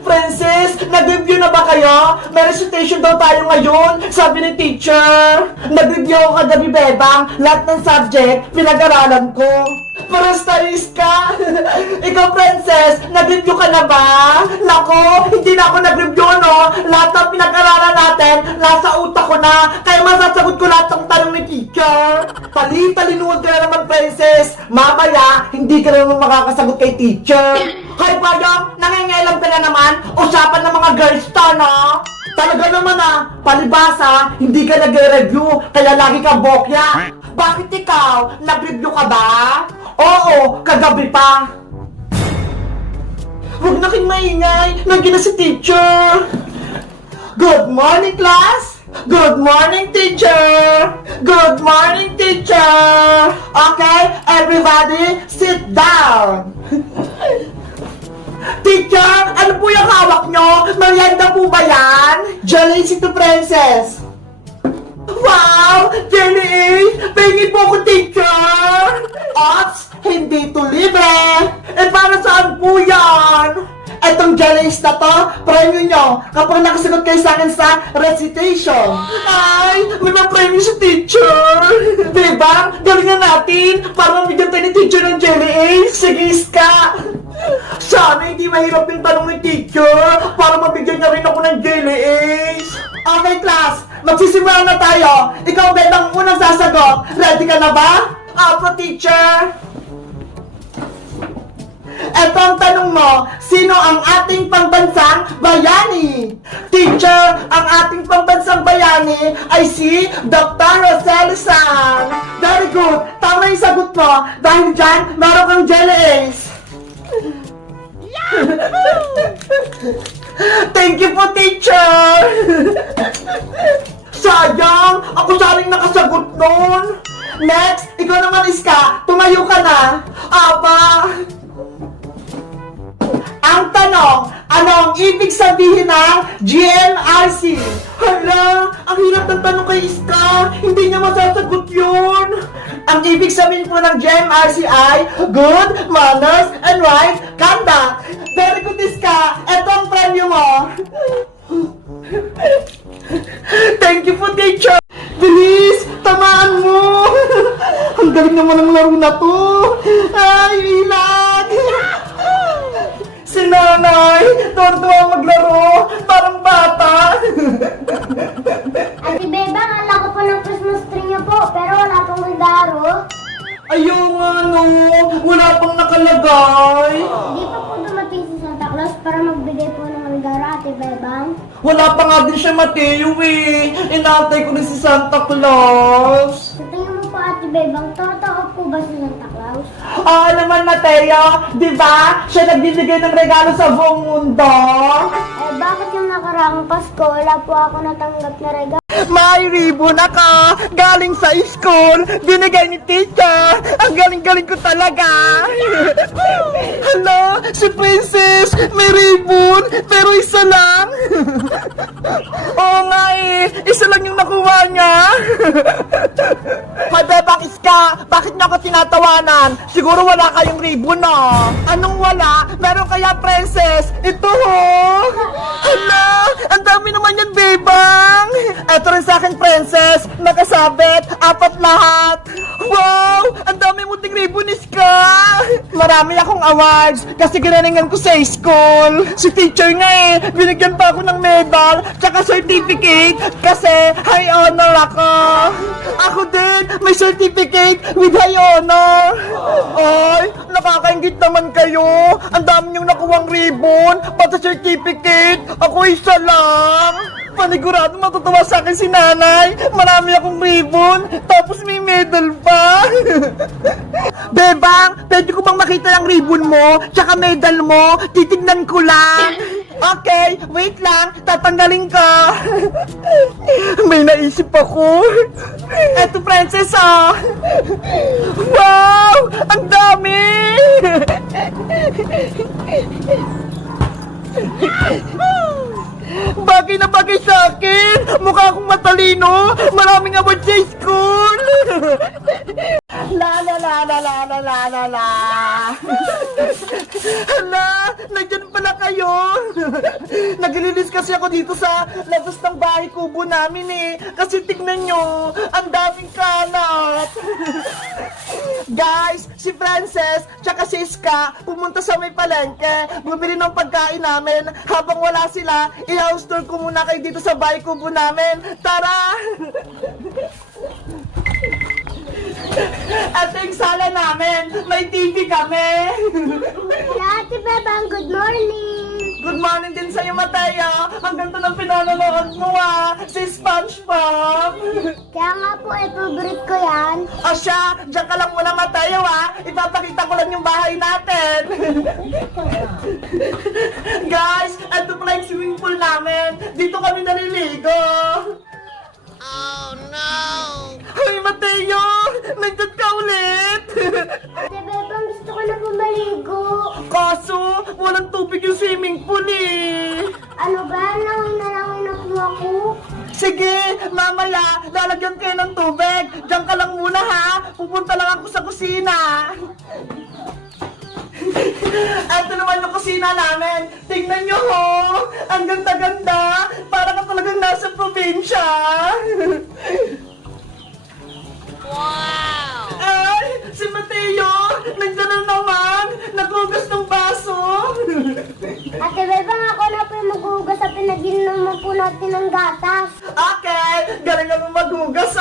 Princess, nag-review na ba kayo? May recitation daw tayo ngayon, sabi ni teacher. Nag-review ako kagabi, Bebang. Lahat ng subject, pinag-aralan ko. Parastaris ka! Ikaw, Princess, nag-review ka na ba? Nako, hindi na ako nag-review, no? Lahat ng pinag-aralan natin, nasa utak ko na. Kaya masasagot ko lahat ng tanong ni teacher. Talinuod ka na naman, Princess. Mamaya, hindi ka na naman makakasagot kay teacher. Hay, Bayang, nangingailam ka na naman. Usapan ng mga girls to, no? Talaga naman palibasa, hindi ka nag-review, kaya lagi kang bokya. Bakit ikaw? Nag-review ka ba? Oo, kagabi pa. Huwag na kayong maingay, nandiyan na si teacher. Good morning, class! Good morning, teacher! Good morning, teacher! Okay, everybody, sit down! Teacher, ano po yung hawak nyo? Merienda po ba yan? Jelly to Princess! Wow! Jelly! Pahingin po ako, teacher! Ops! Hindi to libre! Eh, para saan po yan? Etong jellies na to, premyo nyo kapag nakasagot kayo sa akin sa recitation. Ay! May ma-premyo si teacher! Diba? Galingan natin para mabigyan tayo ni teacher ng jelly. Sige, Iska! Sana hindi mahirap yung tanong ni teacher para mabigyan niya rin ako ng jelly ace. Okay, class, magsisimula na tayo. Ikaw, Ben, ang unang sasagot. Ready ka na ba? Apo, teacher. Eto ang tanong mo, sino ang ating pambansang bayani? Teacher, ang ating pambansang bayani ay si Dr. Rosel San. Very good, tama yung sagot mo. Dahil dyan, meron kang jelly ace. Thank you po, teacher! Sayang! Ako saling nakasagot nun! Next, ikaw naman, Iska, tumayo ka na! Apa! Ang tanong, ano ang ibig sabihin ng GMRC? Hala, ang hirap ng tanong kay Iska, hindi niya masasagot yun! Ang ibig sabihin po ng GMRC ay Good Manners and Right Conduct. Very good, Iska. Ito ang premyo mo. Thank you po, teacher. Bilis, tamaan mo. Ang galing naman ng laro na to. Ay, ilan. Si nanay, tuwa maglaro. Parang bata. Ate Bebang, ala ko po ng Christmas tree niyo po, pero wala pong regalo. Ayaw nga, no. Wala pang nakalagay. Hindi pa po dumating si Santa Claus para magbigay po ng regalo, Ate Bebang. Wala pa nga din siya, Mateo, eh. Inaantay ko rin si Santa Claus. Sa tingin mo po, Ate Bebang, totoo po ba si Santa Claus? Oo naman, Mateo. Di ba? Siya nagbibigay ng regalo sa buong mundo. Eh, bakit yung nakaraang Pasko, wala po ako natanggap na regalo? May ribbon ako. Galing sa school. Binigay ni teacher. Ang galing-galing ko talaga. Hala, si Princess. May ribbon. Pero isa lang. Oo nga eh. Isa lang yung nakuha niya. May Bebang Iska, bakit niyo ako tinatawanan? Siguro wala kayong ribbon, no? Anong wala? Meron kaya, Princess? Ito, ho. Hala, ang dami naman yan, Bebang. Ito rin sa akin, Princess. Nakasabit. 4 lahat. Wow! Ang dami mo ting ribbon, Iska. Marami akong awards kasi ginalingan ko sa school. Si teacher nga eh. Binigyan pa ako ng medal tsaka certificate kasi high honor ako. Ako din, may certificate with high honor. Ay, nakakaingit naman kayo. Ang dami niyong nakuwang ribbon, pati certificate. Ako isa lang. Panigurado matutuwa sa akin si nanay. Marami akong ribbon, tapos may medal pa. Bebang, pwede ko bang makita yung ribbon mo, tsaka medal mo? Titignan ko lang. Okay, wait lang, tatanggalin ka. May naisip ako. Eto, Princess, ah. Wow! Ang dami! Bagay na bagay sa akin! Mukha akong matalino! Maraming award sa school! La la la la la la la la la. Hala, nandyan pala kayo. Naglilinis kasi ako dito sa labas ng bahay kubo namin eh. Kasi tignan nyo, ang daming kalat. Guys, si Frances, tsaka si Iska, pumunta sa may palengke, bumili ng pagkain namin. Habang wala sila, i-house tour ko muna kayo dito sa bahay kubo namin. Tara! Ito yung sala namin. May TV kami. Hello, Ate Bebang. Good morning. Good morning din sa'yo, Mateo. Ang ganda ng pinanonood mo, si SpongeBob. Kaya nga po, favorite ko yan. O siya, dyan ka lang muna, Mateo, Ipapakita ko lang yung bahay natin. Guys, ito pala yung swimming pool namin. Dito kami naliligo. Oh no! Hoy, Mateo! Nandyan ka ulit! Ate Bebang, gusto ko na pumaligo. Kaso, walang tubig yung swimming pool eh. Ano ba? Nanginalangin na po ako. Sige, mamaya, lalagyan kayo ng tubig. Diyan ka lang muna ha. Pupunta lang ako sa kusina. Ito naman yung kusina namin. Tingnan nyo ho. Ang ganda-ganda. Para ka talagang nasa probinsya. Wow! Ay, si Mateo. Nandiyan na naman. Naghugas ng baso. Ate Bebang, ako na po yung maghugas sa pinag-inuman po natin ng gatas. Okay, galing mo maghugas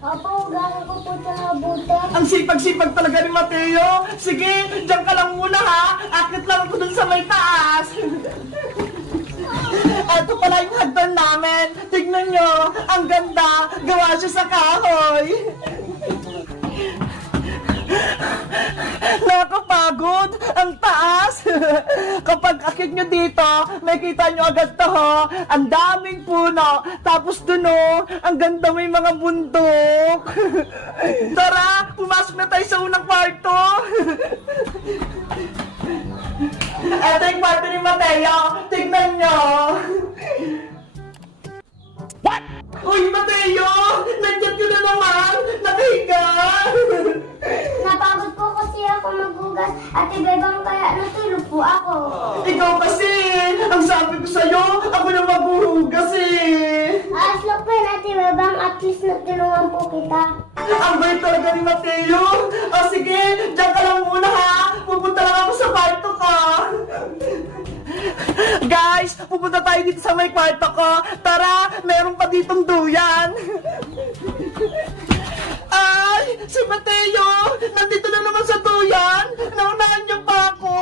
Opo, hugasan ko po ito ng mabuti. Ang sipag-sipag talaga ni Mateo. Sige, diyan ka lang muna ha. Akit lang ako dun sa may taas. Ito pala yung hagdan namin. Tignan nyo, ang ganda. Gawa siya sa kahoy. Nakakapagod. Ang taas. Kapag akit nyo dito, may kita nyo agad to ho. Ang daming puno. Tapos dun ho, ang ganda may mga bundok. Tara, pumasok na tayo sa unang kwarto. Ito yung kwarto ni Mateo. Tignan nyo. What? Uy, Mateo! Nandiyan ka na naman! Nakahiga! Napagod po kasi ako maghugas. Ate Bebang, kaya natulog po ako. Ikaw kasi! Ang sabi ko sa'yo, ako na maghuhugas eh! Ayos lang po yun, Ate Bebang. At least natulungan po kita. Ang bait talaga ni Mateo! O sige, diyan ka lang muna ha! Pupunta lang ako sa kwarto ko! Guys, pupunta tayo dito sa may kwarto ko. Tara, meron pa ditong duyan. Ay, si Mateo! Nandito na naman sa duyan! Naunahan niyo pa ako!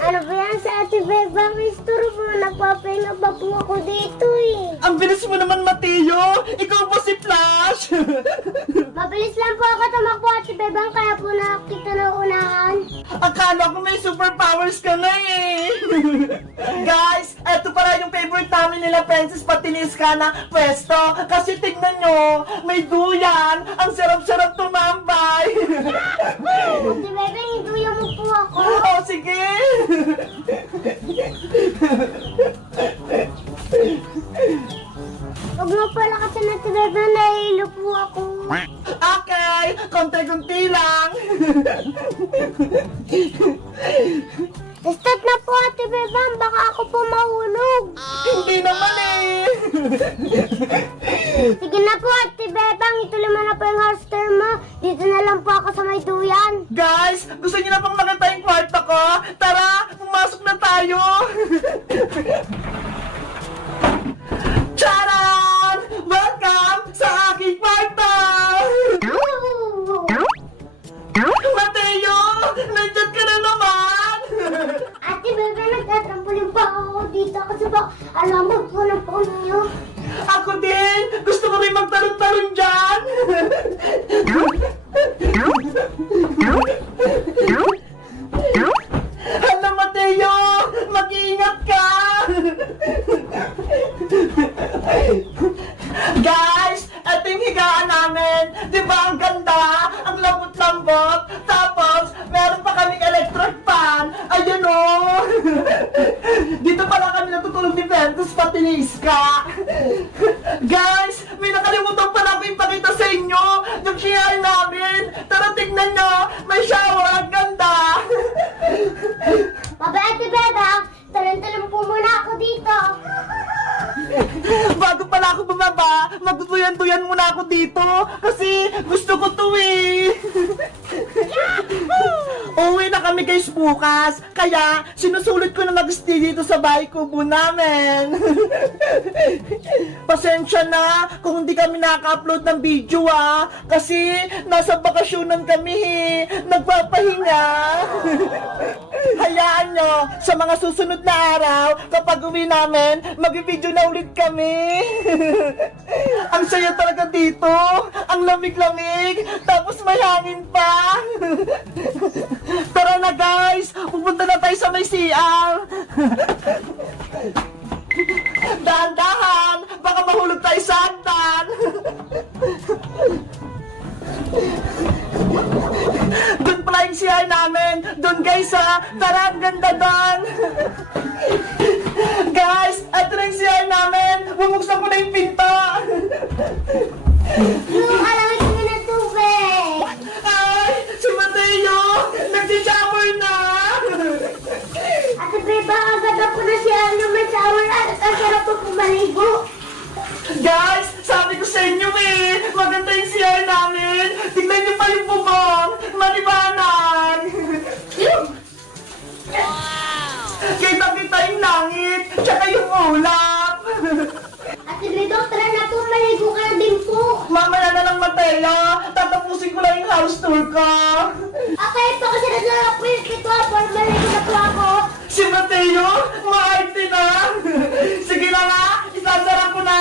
Ano ba yan sa Ate Bebang? Restore po, nagpapahinga pa po ako dito eh. Ang bilis mo naman, Mateo! Ikaw ba si Flash? Mabilis lang po ako tumakbo, Ate Bebang, kaya po nakita na unahan. Akala ko may superpowers ka na eh! Guys, eto pala yung favorite namin nila Princess pati ni Iska na pwesto. Kasi tignan nyo, may duyan! Ang sarap-sarap tumambay! Ate Bebang, induyan mo po ako. Oh, sige! Huwag mo pala kasi na Ate Bebang, nahihilo po ako. Okay, konti-konti lang! Start na po, Ate Bebang, baka ako po mahulog. Hindi naman eh! Sige na po, Ate Bebang, ituloy mo na po yung holster mo. Dito na lang po ako sa may duyan. Guys, gusto niyo na pang makita yung kwarto ko? Tara, pumasok na tayo! Charan! Welcome sa aking kwarto! Mateo! Nandiyan ka na naman! Ate Bebang, nagtatrampolin pa ako dito kasi po, alam mo po na po niyo. Ako din! Gusto ko rin magtalon-talon dyan! Hala, Mateo! Mag-iingat ka! Guys, ito yung higaan namin. Di ba ang ganda? Ang lambot-lambot. Tapos, meron pa kaming electric fan. Ayun o. Dito pala kami natutulog ni Ventus pati ni Iska. Guys, may nakalimutan pala ako ipakita sa inyo. Yung share namin. Tara, tignan nyo. May shower. Ang ganda. Bye-bye, Ate Bebang! pa, magduduyan-duyan muna ako dito kasi gusto ko to eh. Uwi na kami guys bukas, kaya sinusulit ko na mag-stay dito sa bahay kubo namin. Pasensya na kung hindi kami nakaka-upload ng video kasi nasa bakasyonan kami nagpapahinga. Hayaan nyo, sa mga susunod na araw, kapag uwi namin, mag-video na ulit kami. Ang saya talaga dito, ang lamig-lamig, tapos may hangin pa. Tara na guys, pupunta na tayo sa may CR. Dahan-dahan, baka mahulog tayo sa hagdan. Doon pala yung CR namin. Doon guys tara, ang ganda doon. Guys, ito na yung CR namin. Bumuksan ko na yung pinto. Yung alamig mo ng tubig. Ay, si Mateo, nag-shower na. Ate Beba, agad ako na siya may shower at ang sarap po pumaligo. Guys, sabi ko sa inyo maganda yung CR namin. Tignan niyo pa yung bubong, maliwanag. Kita-kita yung langit, tsaka yung ulap. Ate Beba, tara na po, maligo ka na din po. Mamaya na lang, Mateo. Tatapusin ko lang yung house tour ko. Okay po, kasi naglalak po yung kito, para maligo na po ako. Si Mateo, maarte na. Sige na nga, isasara ko na.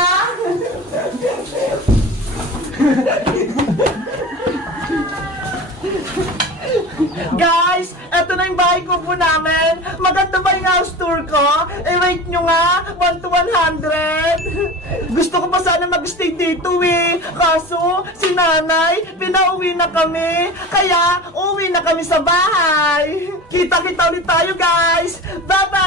Guys, eto na yung bahay ko po namin. Maganda ba yung house tour ko? Wait nyo nga, 1 to 100. Gusto ko pa sana mag-stay dito kaso, si nanay, pinauwi na kami. Kaya, uwi na kami sa bahay. Kita-kita ulit tayo guys. Bye-bye!